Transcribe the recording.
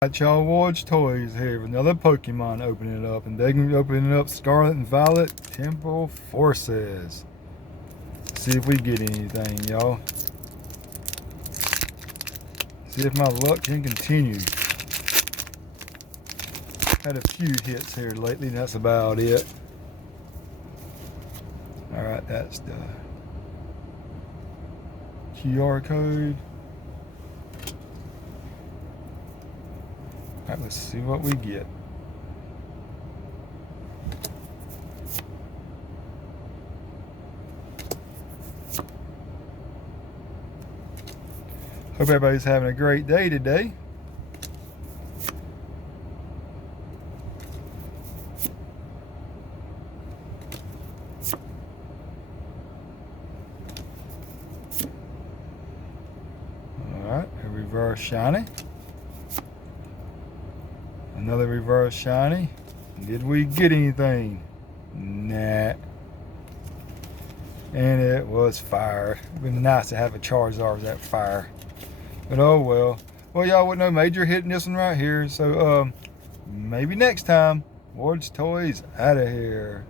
Got y'all Ward's Toys here with another Pokemon opening it up, and they're gonna be opening up Scarlet and Violet Temporal Forces. See if we get anything, y'all. See if my luck can continue. Had a few hits here lately, and that's about it. Alright, that's the QR code. Alright, let's see what we get. Hope everybody's having a great day today. Alright, a reverse shiny. Another reverse shiny. Did we get anything? Nah. And it was fire. It'd been nice to have a Charizard with that fire. But oh well. Well, y'all with no major hitting this one right here. So maybe next time. Ward's Toys out of here.